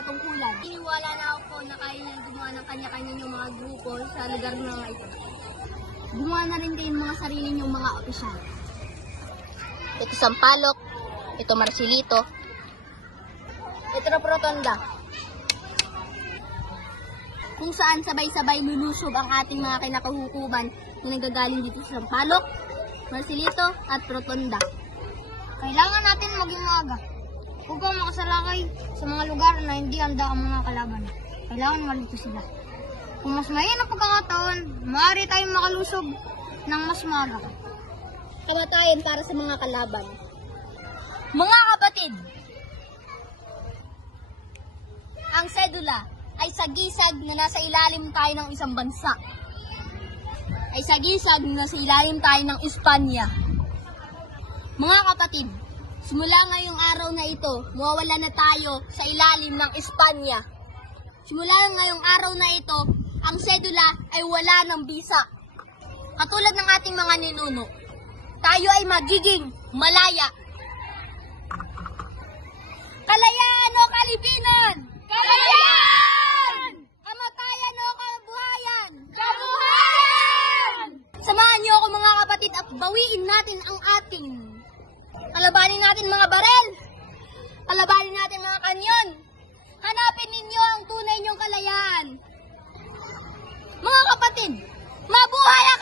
katungkulan. Iniwala na ako po na kaya niyang gumawa ng kanya-kanya niyong mga grupo sa lugar na mga ito. Gumawa na rin din mga sarili niyong mga opisyal. Ito Sampaloc, ito Marcelito, ito Rotonda. Kung saan sabay-sabay lulusob ang ating mga kinakahukuman na nagagaling dito sa Sampaloc, Marcelito at Rotonda. Kailangan natin maging maaga. Huwag kang makasalakay sa mga lugar na hindi handa ang mga kalaban. Kailangan malito sila. Kung mas mayan ang pagkakataon, maaari tayong makalusob ng mas maaga. Kamatayan para sa mga kalaban. Mga kapatid, ang sedula ay sagisag na nasa ilalim tayo ng isang bansa. Ay sagisag na nasa ilalim tayo ng Espanya. Mga kapatid, simula ngayong araw na ito, mawawala na tayo sa ilalim ng Espanya. Simula ngayong araw na ito, ang sedula ay wala ng bisa. Katulad ng ating mga ninuno, tayo ay magiging malaya. Kalayaan o kalipinan! Kalayaan! Kamatayan o kabuhayan! Kabuhayan! Samahan niyo ako mga kapatid at bawiin natin ang ating. Kalabanin natin mga barel. Kalabanin natin mga kanyon. Hanapin ninyo ang tunay niyong kalayaan. Mga kapatid, mabuhay ang